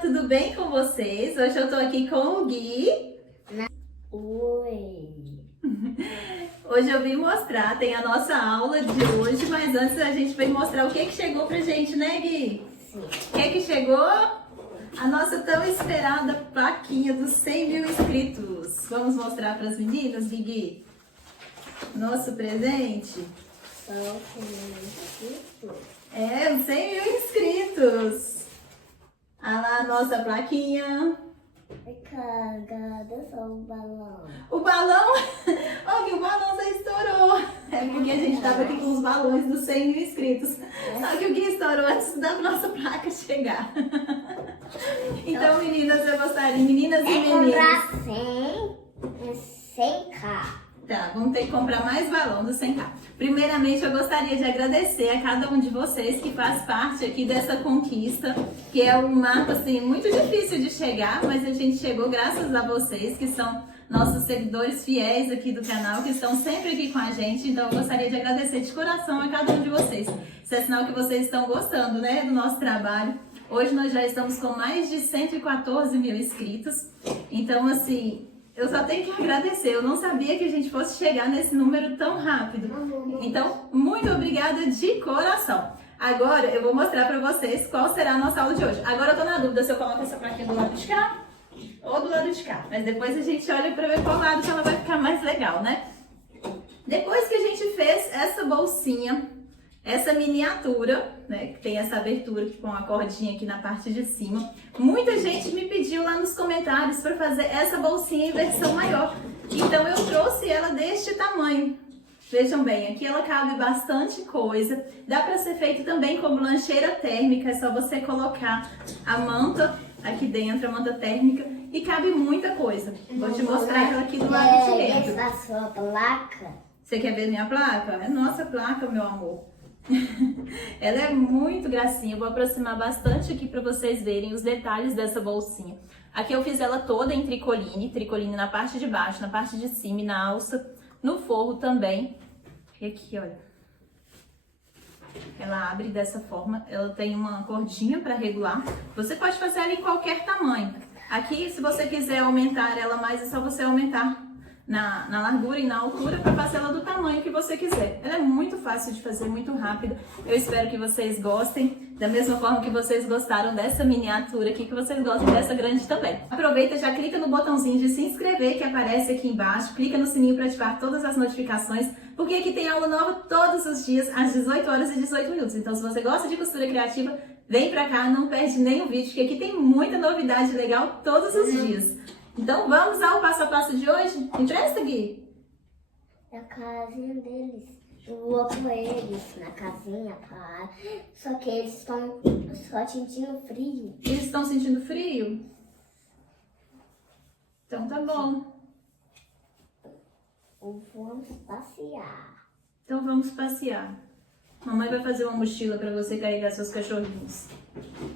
tudo bem com vocês? Hoje eu tô aqui com o Gui. Oi. Hoje eu vim mostrar, tem a nossa aula de hoje, mas antes a gente vai mostrar o que chegou pra gente, né, Gui? Sim. O que chegou? A nossa tão esperada plaquinha dos 100 mil inscritos. Vamos mostrar para as meninas, Gui? Nosso presente. Só com inscritos. É, 100 mil inscritos. Olha lá a nossa plaquinha. Carregada só um balão. O balão, ó, Gui, o balão já estourou. É porque a gente tava aqui com os balões dos 100 mil inscritos. Só que o Gui estourou antes da nossa placa chegar. Então, meninas, eu gostaria, meninas e meninos. Comprar 100k. Tá, vamos ter que comprar mais balão do 100k. Primeiramente, eu gostaria de agradecer a cada um de vocês que faz parte aqui dessa conquista, que é um marco, assim, muito difícil de chegar, mas a gente chegou graças a vocês, que são nossos seguidores fiéis aqui do canal, que estão sempre aqui com a gente. Então, eu gostaria de agradecer de coração a cada um de vocês. Isso é sinal que vocês estão gostando, né, do nosso trabalho. Hoje nós já estamos com mais de 114 mil inscritos. Então, assim, eu só tenho que agradecer. Eu não sabia que a gente fosse chegar nesse número tão rápido. Então, muito obrigada de coração. Agora, eu vou mostrar pra vocês qual será a nossa aula de hoje. Agora eu tô na dúvida se eu coloco essa plaquinha do lado de cá ou do lado de cá. Mas depois a gente olha pra ver qual lado que ela vai ficar mais legal, né? Depois que a gente fez essa bolsinha, essa miniatura, né, que tem essa abertura com a cordinha aqui na parte de cima, muita gente me pediu lá nos comentários para fazer essa bolsinha em versão maior. Então eu trouxe ela deste tamanho. Vejam bem, aqui ela cabe bastante coisa. Dá para ser feito também como lancheira térmica, é só você colocar a manta aqui dentro, a manta térmica, e cabe muita coisa. Vou te mostrar ela aqui do lado direito. Essa sua placa. Você quer ver minha placa? É nossa placa, meu amor. Ela é muito gracinha. Eu vou aproximar bastante aqui para vocês verem os detalhes dessa bolsinha. Aqui eu fiz ela toda em tricoline na parte de baixo, na parte de cima e na alça, no forro também. E aqui, olha, ela abre dessa forma. Ela tem uma cordinha para regular. Você pode fazer ela em qualquer tamanho. Aqui, se você quiser aumentar ela mais, é só você aumentar na largura e na altura para fazer ela do tamanho que você quiser. Ela é muito fácil de fazer, muito rápida. Eu espero que vocês gostem, da mesma forma que vocês gostaram dessa miniatura aqui, que vocês gostem dessa grande também. Aproveita, já clica no botãozinho de se inscrever que aparece aqui embaixo, clica no sininho para ativar todas as notificações, porque aqui tem aula nova todos os dias, às 18 horas e 18 minutos. Então, se você gosta de costura criativa, vem pra cá, não perde nenhum vídeo, porque aqui tem muita novidade legal todos os dias. Então vamos ao passo a passo de hoje? Empresta, Gui? Na casinha deles. Eu vou com eles na casinha, claro. Só que eles estão só sentindo frio. Eles estão sentindo frio? Então tá bom. Vamos passear. Então vamos passear. Mamãe vai fazer uma mochila pra você carregar seus cachorrinhos.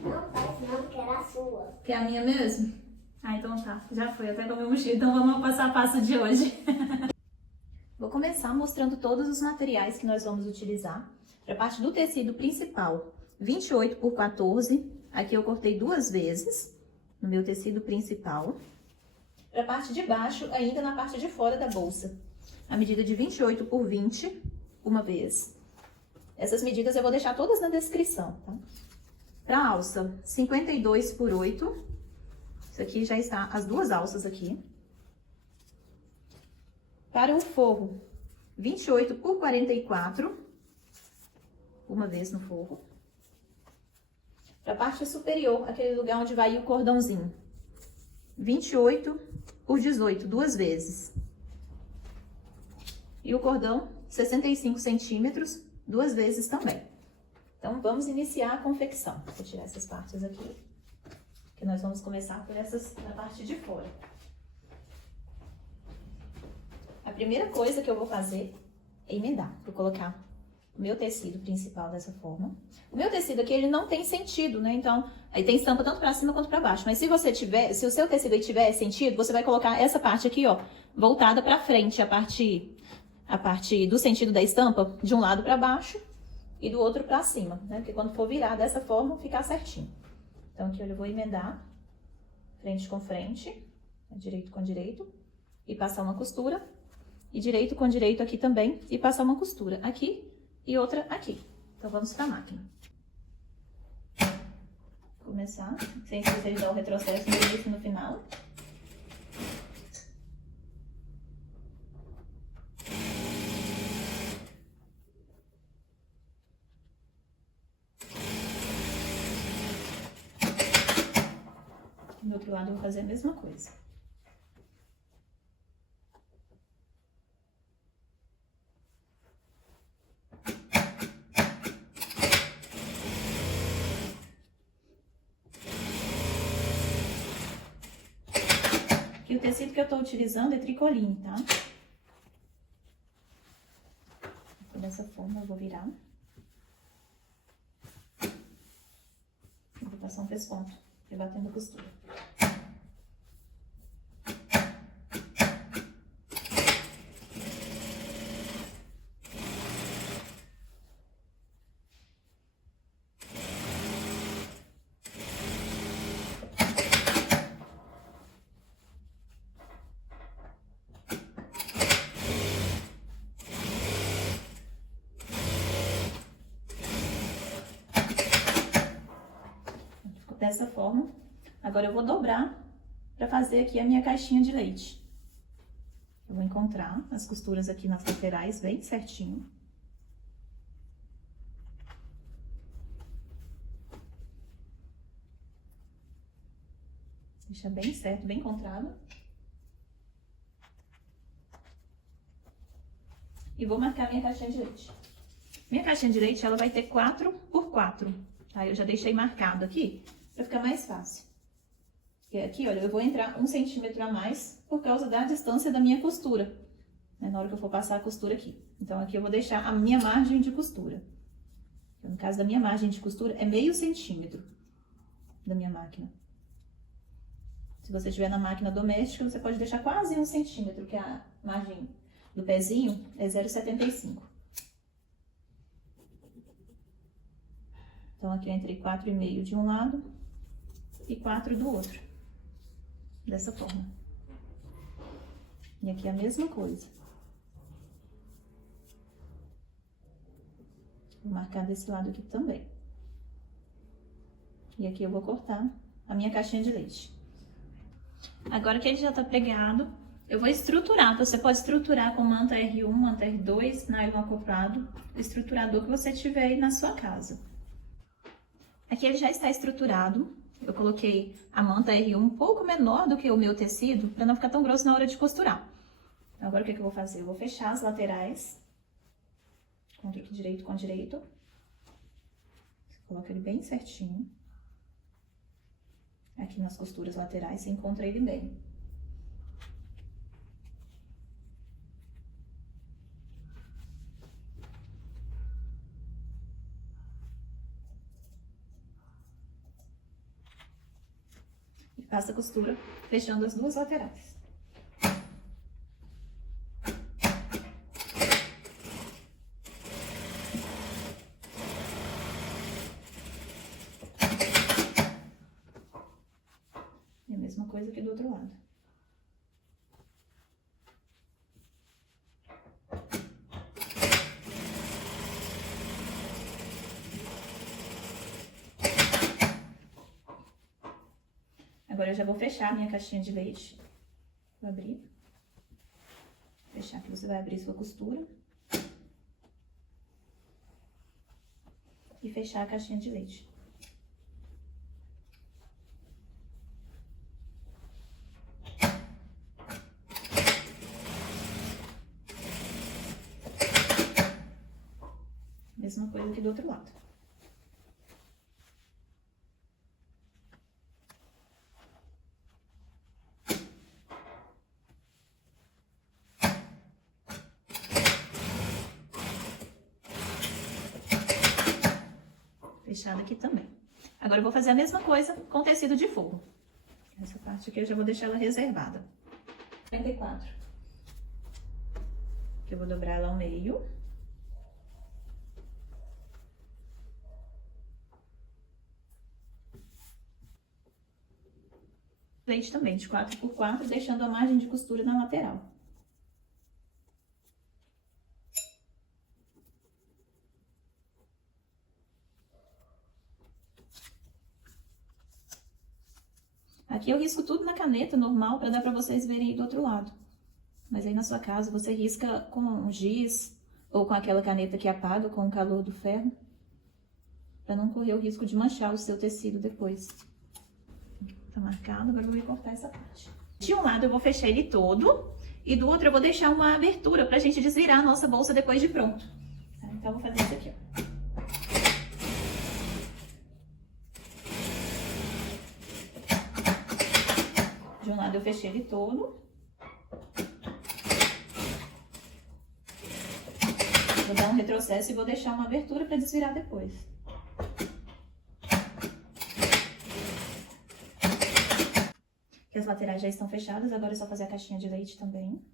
Não faz não, que era a sua. Quer a minha mesmo? Ah, então tá. Já foi até com a minha mochila. Então vamos ao passo a passo de hoje. Vou começar mostrando todos os materiais que nós vamos utilizar. Para a parte do tecido principal, 28 por 14. Aqui eu cortei 2 vezes no meu tecido principal. Para a parte de baixo, ainda na parte de fora da bolsa, a medida de 28 por 20, uma vez. Essas medidas eu vou deixar todas na descrição, tá? Para a alça, 52 por 8. Isso aqui já está as 2 alças aqui. Para o forro, 28 por 44, uma vez no forro. Para a parte superior, aquele lugar onde vai o cordãozinho, 28 por 18, 2 vezes. E o cordão, 65 centímetros, 2 vezes também. Então, vamos iniciar a confecção. Vou tirar essas partes aqui, que nós vamos começar por essas na parte de fora. A primeira coisa que eu vou fazer é emendar. Vou colocar o meu tecido principal dessa forma. O meu tecido aqui, ele não tem sentido, né? Então, aí tem estampa tanto pra cima quanto pra baixo. Mas se você tiver, se o seu tecido aí tiver sentido, você vai colocar essa parte aqui, ó, voltada pra frente, a parte do sentido da estampa, de um lado pra baixo e do outro pra cima, né? Porque quando for virar dessa forma, ficar certinho. Então, aqui eu vou emendar frente com frente, direito com direito, e passar uma costura, e direito com direito aqui também, e passar uma costura aqui e outra aqui. Então, vamos para a máquina. Começar, sem esquecer de dar o retrocesso no início e no final. Do outro lado eu vou fazer a mesma coisa. Aqui o tecido que eu tô utilizando é tricoline, tá? Dessa forma eu vou virar. Vou passar um pesponto, rebatendo a costura. Dessa forma. Agora eu vou dobrar para fazer aqui a minha caixinha de leite. Eu vou encontrar as costuras aqui nas laterais bem certinho. Deixa bem certo, bem encontrado. E vou marcar minha caixinha de leite. Minha caixinha de leite, ela vai ter 4 por 4, tá? Eu já deixei marcado aqui, para ficar mais fácil. E aqui, olha, eu vou entrar 1 centímetro a mais por causa da distância da minha costura, né, na hora que eu for passar a costura aqui. Então, aqui eu vou deixar a minha margem de costura. No caso da minha margem de costura, é meio centímetro da minha máquina. Se você estiver na máquina doméstica, você pode deixar quase 1 centímetro, que a margem do pezinho é 0,75. Então, aqui eu entrei 4,5 de um lado e 4 do outro. Dessa forma. E aqui a mesma coisa. Vou marcar desse lado aqui também. E aqui eu vou cortar a minha caixinha de leite. Agora que ele já tá pregado, eu vou estruturar. Você pode estruturar com manta R1, manta R2, nylon acoplado, o estruturador que você tiver aí na sua casa. Aqui ele já está estruturado. Eu coloquei a manta R1 um pouco menor do que o meu tecido, para não ficar tão grosso na hora de costurar. Então, agora o que eu vou fazer? Eu vou fechar as laterais, contra aqui direito com direito. Coloca ele bem certinho. Aqui nas costuras laterais, você encontra ele bem. E passa a costura, fechando as duas laterais. E a mesma coisa aqui do outro lado. Agora eu já vou fechar a minha caixinha de leite. Vou abrir. Fechar aqui, você vai abrir sua costura. E fechar a caixinha de leite. Mesma coisa aqui do outro lado. Fechado aqui também. Agora eu vou fazer a mesma coisa com tecido de forro. Essa parte aqui eu já vou deixar ela reservada. 44. Aqui eu vou dobrar ela ao meio. Leite também, de 4x4, deixando a margem de costura na lateral. Aqui eu risco tudo na caneta normal para dar para vocês verem aí do outro lado. Mas aí na sua casa você risca com giz ou com aquela caneta que apaga com o calor do ferro, para não correr o risco de manchar o seu tecido depois. Tá marcado, agora eu vou cortar essa parte. De um lado eu vou fechar ele todo e do outro eu vou deixar uma abertura pra gente desvirar a nossa bolsa depois de pronto. Tá? Então eu vou fazer isso aqui, ó. De um lado eu fechei ele todo. Vou dar um retrocesso e vou deixar uma abertura para desvirar depois. Aqui as laterais já estão fechadas, agora é só fazer a caixinha de leite também.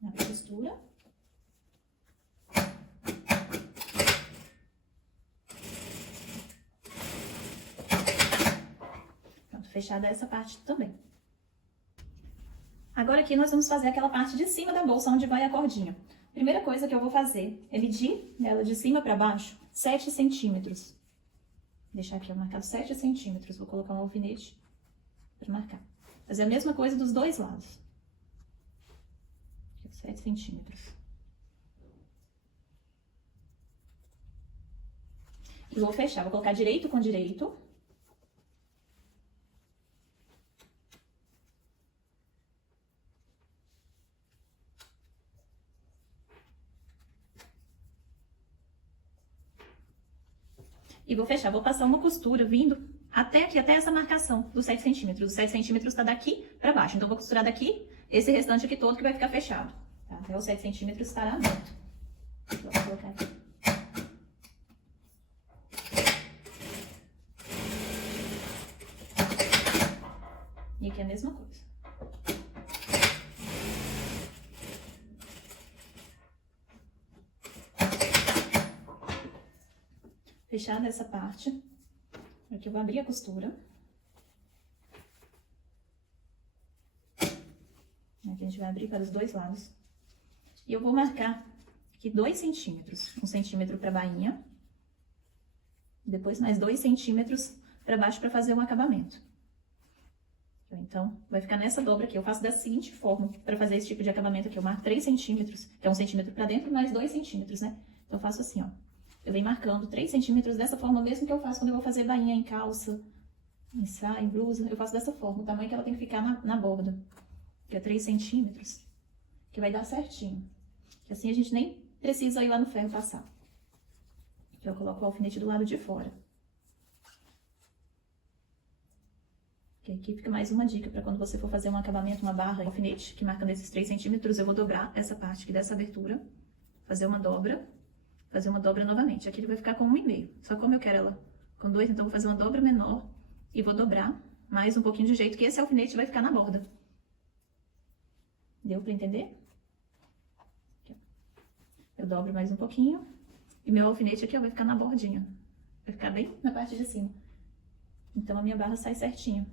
Na costura. Pronto, fechada essa parte também. Agora aqui nós vamos fazer aquela parte de cima da bolsa, onde vai a cordinha. Primeira coisa que eu vou fazer é medir ela de cima para baixo 7 centímetros. Vou deixar aqui marcado 7 centímetros, vou colocar um alfinete para marcar. Fazer a mesma coisa dos dois lados. 7 centímetros. E vou fechar, vou colocar direito com direito. E vou fechar, vou passar uma costura vindo até aqui, até essa marcação dos 7 centímetros. Os 7 centímetros tá daqui para baixo, então vou costurar daqui, esse restante aqui todo que vai ficar fechado. Tá? Até os 7 centímetros estará aberto. Vou colocar aqui. E aqui é a mesma coisa. Fechada essa parte, aqui eu vou abrir a costura. Aqui a gente vai abrir para os dois lados. E eu vou marcar aqui 2 centímetros. 1 centímetro para a bainha. Depois mais 2 centímetros para baixo para fazer o acabamento. Então, vai ficar nessa dobra aqui. Eu faço da seguinte forma, para fazer esse tipo de acabamento aqui. Eu marco 3 centímetros, que é 1 centímetro para dentro, mais 2 centímetros, né? Então, eu faço assim, ó. Eu venho marcando 3 centímetros dessa forma, mesmo que eu faço quando eu vou fazer bainha em calça, em saia, em blusa. Eu faço dessa forma, o tamanho que ela tem que ficar na borda. Que é 3 centímetros, que vai dar certinho. Que assim a gente nem precisa ir lá no ferro passar. Eu coloco o alfinete do lado de fora. Que aqui fica mais uma dica para quando você for fazer um acabamento, uma barra, alfinete que marca nesses 3 centímetros, eu vou dobrar essa parte aqui dessa abertura, fazer uma dobra novamente. Aqui ele vai ficar com 1,5. Só como eu quero ela com 2, então eu vou fazer uma dobra menor e vou dobrar mais um pouquinho de jeito que esse alfinete vai ficar na borda. Deu para entender? Aqui, eu dobro mais um pouquinho e meu alfinete aqui ó, vai ficar na bordinha. Vai ficar bem na parte de cima. Então a minha barra sai certinho.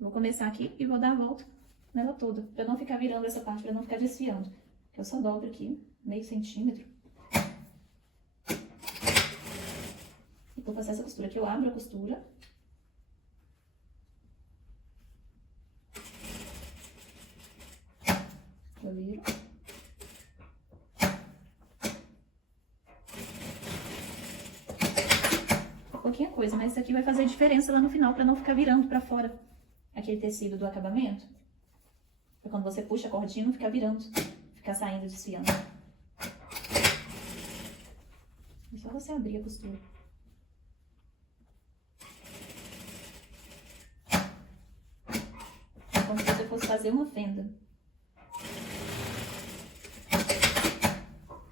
Vou começar aqui e vou dar a volta nela toda, para não ficar virando essa parte, para não ficar desfiando. Eu só dobro aqui, meio centímetro. E vou passar essa costura aqui, eu abro a costura. Eu viro. Pouquinha coisa, mas isso aqui vai fazer diferença lá no final, para não ficar virando para fora aquele tecido do acabamento. Pra quando você puxa a cordinha, não ficar virando, ficar saindo, desfiando. É só você abrir a costura. fosse fazer uma fenda.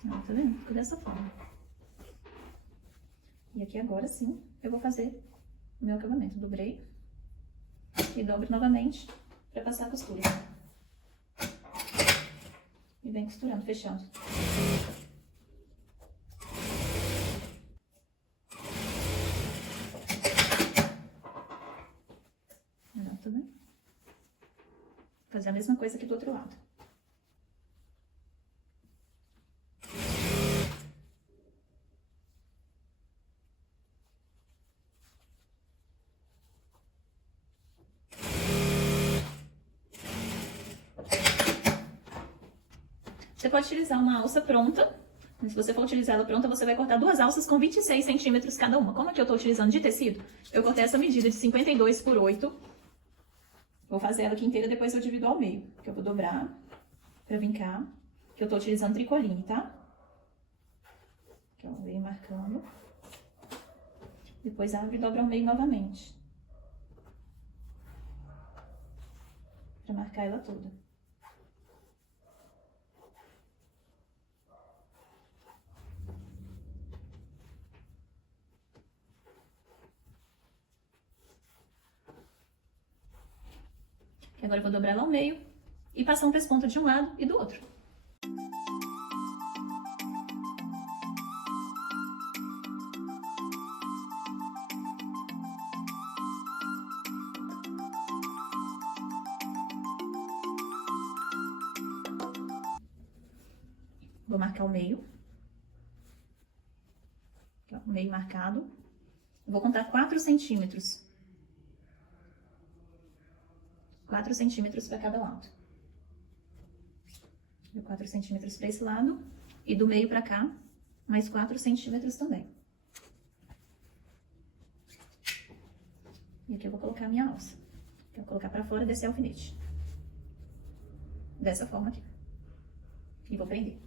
Ó, tá vendo? Fica dessa forma. E aqui agora sim, eu vou fazer o meu acabamento. Dobrei e dobro novamente para passar a costura. E vem costurando, fechando. Tá vendo? Fazer a mesma coisa aqui do outro lado. Você pode utilizar uma alça pronta. Se você for utilizar ela pronta, você vai cortar 2 alças com 26 centímetros cada uma. Como é que eu tô utilizando de tecido? Eu cortei essa medida de 52 por 8. Vou fazer ela aqui inteira, depois eu divido ao meio. Que eu vou dobrar pra vir cá. Que eu tô utilizando tricoline, tá? Aqui, ó, venho marcando. Depois abre e dobra ao meio novamente. Pra marcar ela toda. Agora eu vou dobrar ela ao meio e passar um pesponto de um lado e do outro. Vou marcar o meio. Aqui, ó, o meio marcado. Vou contar 4 centímetros. 4 centímetros para cada lado. 4 centímetros para esse lado. E do meio para cá, mais 4 centímetros também. E aqui eu vou colocar a minha alça. Eu vou colocar para fora desse alfinete. Dessa forma aqui. E vou prender.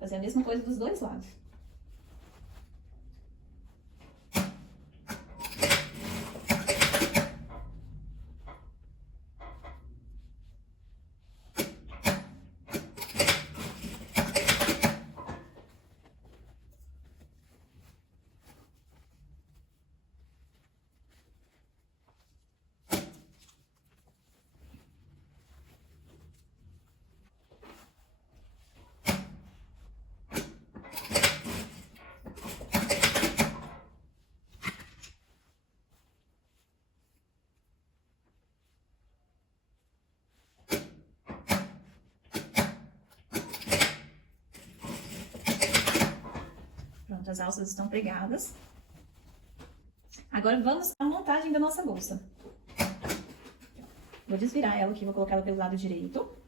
Fazer a mesma coisa dos dois lados. Pronto, as alças estão pregadas. Agora vamos à montagem da nossa bolsa. Vou desvirar ela aqui, vou colocar ela pelo lado direito.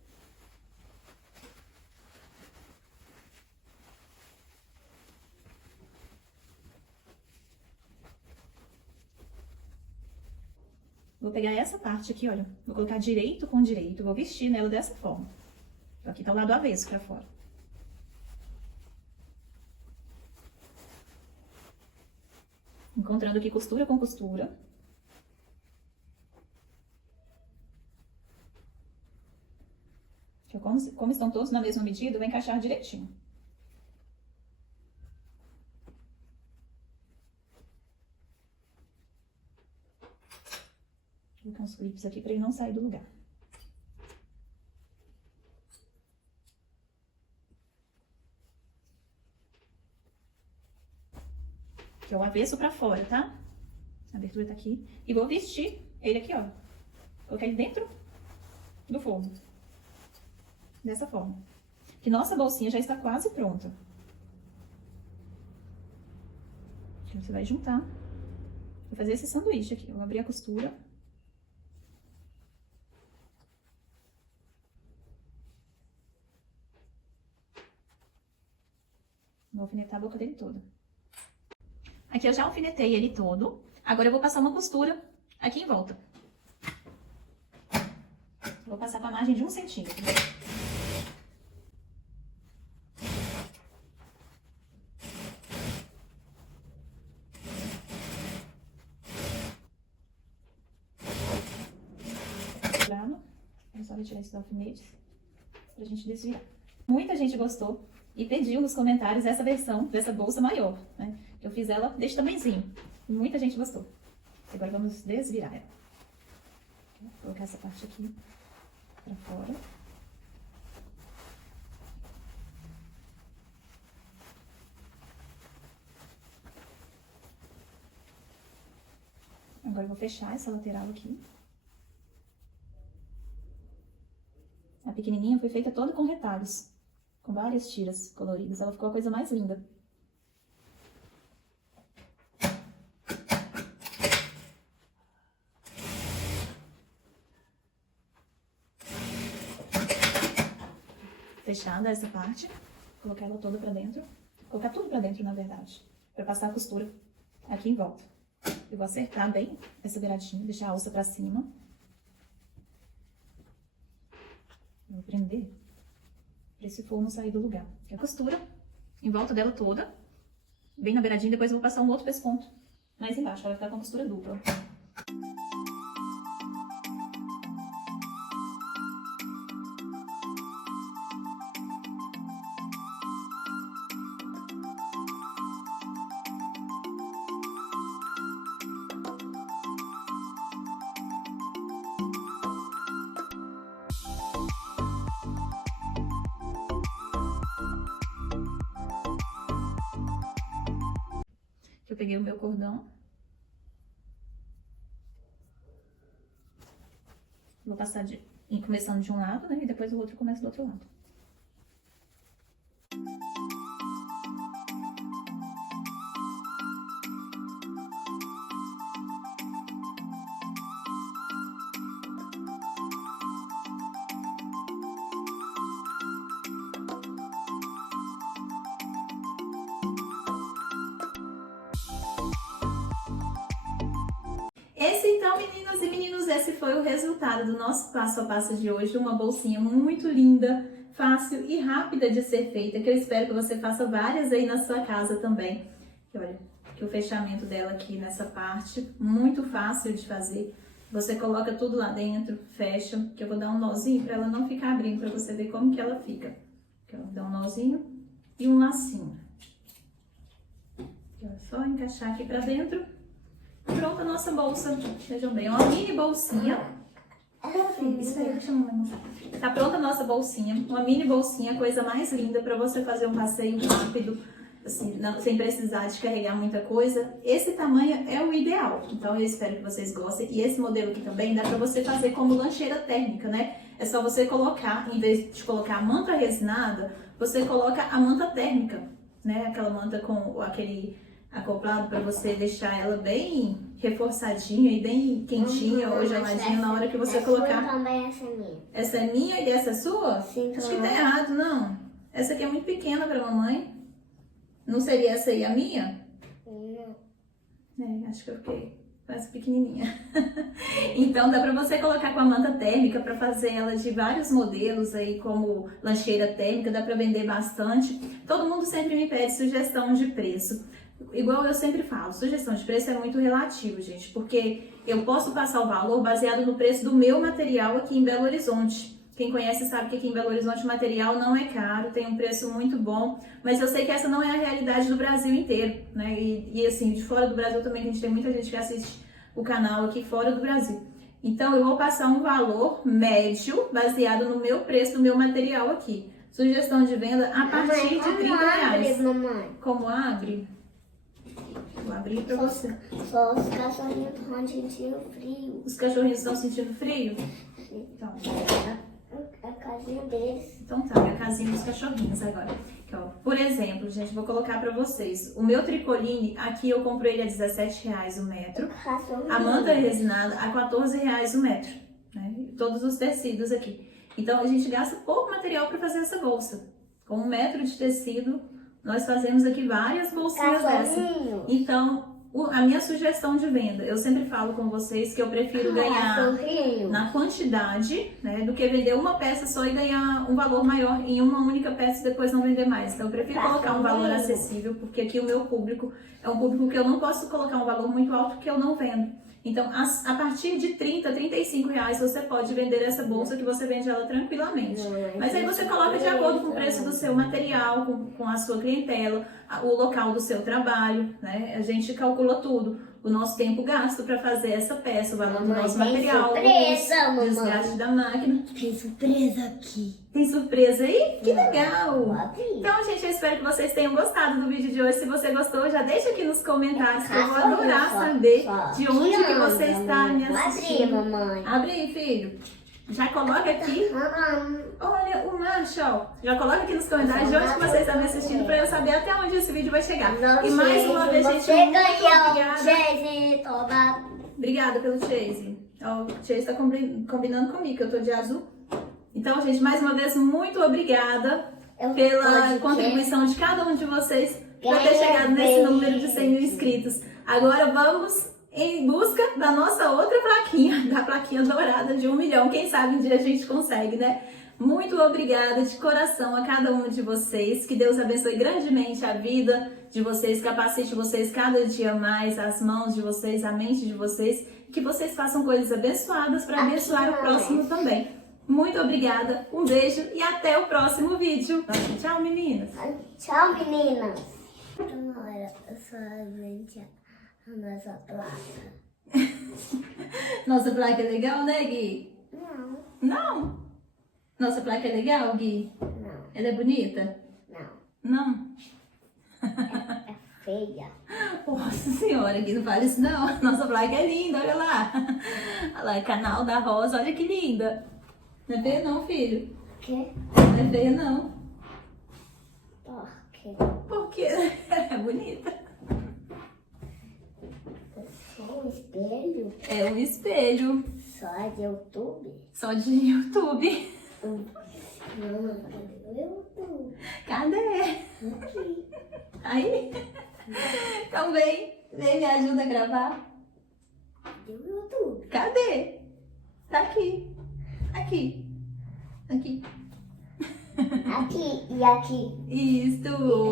Vou pegar essa parte aqui, olha, vou colocar direito com direito, vou vestir nela dessa forma. Então, aqui tá o lado avesso pra fora. Encontrando aqui costura com costura. Como estão todos na mesma medida, vai encaixar direitinho. Vou colocar uns clipes aqui para ele não sair do lugar. Aqui é o avesso pra fora, tá? A abertura tá aqui. E vou vestir ele aqui, ó. Colocar ele dentro do forno. Dessa forma. Que nossa bolsinha já está quase pronta. Aqui você vai juntar. Vou fazer esse sanduíche aqui. Eu vou abrir a costura. Vou alfinetar a boca dele toda. Aqui eu já alfinetei ele todo. Agora eu vou passar uma costura aqui em volta. Vou passar com a margem de 1 centímetro. só retirar esses alfinetes pra gente desviar. Muita gente gostou e pediu nos comentários essa versão dessa bolsa maior, né? Eu fiz ela desse tamanhozinho. Muita gente gostou. Agora vamos desvirar ela. Vou colocar essa parte aqui pra fora. Agora eu vou fechar essa lateral aqui. A pequenininha foi feita toda com retalhos, com várias tiras coloridas. Ela ficou a coisa mais linda. Fechada essa parte, colocar ela toda pra dentro. Colocar tudo pra dentro, na verdade, pra passar a costura aqui em volta. Eu vou acertar bem essa beiradinha, deixar a alça pra cima. Vou prender pra esse forro não sair do lugar. A costura em volta dela toda, bem na beiradinha, depois eu vou passar um outro pesponto mais embaixo, ela vai ficar com a costura dupla. Eu peguei o meu cordão. Vou passar começando de um lado, né? E depois o outro começa do outro lado. Então, meninas e meninos, esse foi o resultado do nosso passo a passo de hoje. Uma bolsinha muito linda, fácil e rápida de ser feita, que eu espero que você faça várias aí na sua casa também. E olha, que o fechamento dela aqui nessa parte, muito fácil de fazer. Você coloca tudo lá dentro, fecha, que eu vou dar um nozinho para ela não ficar abrindo, para você ver como que ela fica. Aqui, ó, dá um nozinho e um lacinho. Aqui, ó, só encaixar aqui para dentro. Pronta a nossa bolsa, vejam bem, uma mini bolsinha. Espera, deixa eu mostrar. Tá pronta a nossa bolsinha, uma mini bolsinha, coisa mais linda para você fazer um passeio rápido, assim, sem precisar de carregar muita coisa. Esse tamanho é o ideal, então eu espero que vocês gostem. E esse modelo aqui também dá para você fazer como lancheira térmica, né? É só você colocar, em vez de colocar a manta resinada, você coloca a manta térmica, né? Aquela manta com aquele acoplado para você deixar ela bem reforçadinha e bem quentinha ou geladinha na hora que você colocar. Também essa é minha. Essa é minha e essa é sua? Sim, acho que tá errado, não. Essa aqui é muito pequena para mamãe. Não seria essa aí a minha? Não. É, acho que eu fiquei quase pequenininha. Então dá para você colocar com a manta térmica para fazer ela de vários modelos aí, como lancheira térmica, dá para vender bastante. Todo mundo sempre me pede sugestão de preço. Igual eu sempre falo, sugestão de preço é muito relativo, gente, porque eu posso passar o valor baseado no preço do meu material aqui em Belo Horizonte. Quem conhece sabe que aqui em Belo Horizonte o material não é caro, tem um preço muito bom, mas eu sei que essa não é a realidade do Brasil inteiro, né? E assim, de fora do Brasil também, a gente tem muita gente que assiste o canal aqui fora do Brasil. Então eu vou passar um valor médio baseado no meu preço do meu material aqui. Sugestão de venda a partir de R$30. Mamãe? Como abre? Vou abrir pra você. Só os cachorrinhos estão sentindo frio. Os cachorrinhos estão sentindo frio? Sim. Então, A casinha deles. então tá, a casinha dos cachorrinhos agora. Aqui, ó. Por exemplo, gente, vou colocar pra vocês. O meu tricoline, aqui eu compro ele a R$17 o metro. A manta resinada a R$14 o metro. Né? Todos os tecidos aqui. Então a gente gasta pouco material pra fazer essa bolsa. Com 1 metro de tecido, nós fazemos aqui várias bolsinhas dessa. Então, a minha sugestão de venda, eu sempre falo com vocês que eu prefiro ganhar na quantidade, né, do que vender uma peça só e ganhar um valor maior em uma única peça e depois não vender mais. Então, eu prefiro colocar um valor acessível, porque aqui o meu público é um público que eu não posso colocar um valor muito alto porque eu não vendo. Então, a partir de 30, 35 reais você pode vender essa bolsa, que você vende ela tranquilamente. Mas aí você coloca de acordo com o preço do seu material, com a sua clientela, o local do seu trabalho, né? A gente calcula tudo. O nosso tempo gasto para fazer essa peça, o valor do nosso material, o desgaste da máquina. Tem surpresa aqui. Tem surpresa aí? Que legal! Pode ir. Então, gente, eu espero que vocês tenham gostado do vídeo de hoje. Se você gostou, já deixa aqui nos comentários, que eu vou adorar saber de onde que você está me assistindo. Abre, mamãe. Abre aí, filho. Já coloca aqui. Olha o macho, ó. Já coloca aqui nos comentários de onde que você está me assistindo, para eu saber até onde esse vídeo vai chegar. E mais uma vez, gente, você muito ganhou, obrigada. Chase, toma. Obrigada pelo Chase. Ó, o Chase está combinando comigo, que eu tô de azul. Então, gente, mais uma vez, muito obrigada pela contribuição de cada um de vocês para ter chegado nesse número de 100 mil inscritos. Agora vamos em busca da nossa outra plaquinha, da plaquinha dourada de 1 milhão. Quem sabe um dia a gente consegue, né? Muito obrigada de coração a cada um de vocês. Que Deus abençoe grandemente a vida de vocês, capacite vocês cada dia mais, as mãos de vocês, a mente de vocês. Que vocês façam coisas abençoadas para abençoar o próximo também. Muito obrigada, um beijo e até o próximo vídeo. Tchau, meninas. Tchau, meninas. Agora eu sou a gente. A nossa placa. Nossa placa é legal, né, Gui? Não. Não? Nossa placa é legal, Gui? Não. Ela é bonita? Não. Não? É feia. Nossa senhora, Gui, não fala isso não. Nossa placa é linda, olha lá. Olha lá, canal da Rosa, olha que linda. Não é feia não, filho? O quê? Não é feia não. Por quê? Porque é bonita. Só um espelho? É um espelho. Só de YouTube? Só de YouTube. Não, cadê o YouTube? Cadê? Aqui. Aí? Então vem me ajuda a gravar. Cadê o YouTube? Cadê? Tá aqui. Aqui. Aqui. Aqui e aqui. Isto.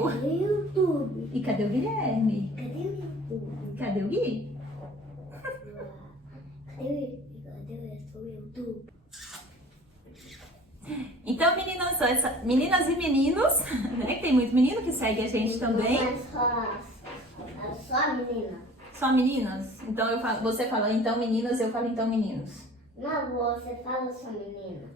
Cadê o YouTube? E cadê o Guilherme? Cadê o YouTube? Cadê o Gui? Cadê o YouTube? Então, meninas e meninos, né? Que tem muito menino que segue a gente também. Só menina. Só meninas? Então você fala então meninas, eu falo então meninos. Não, você fala só menina.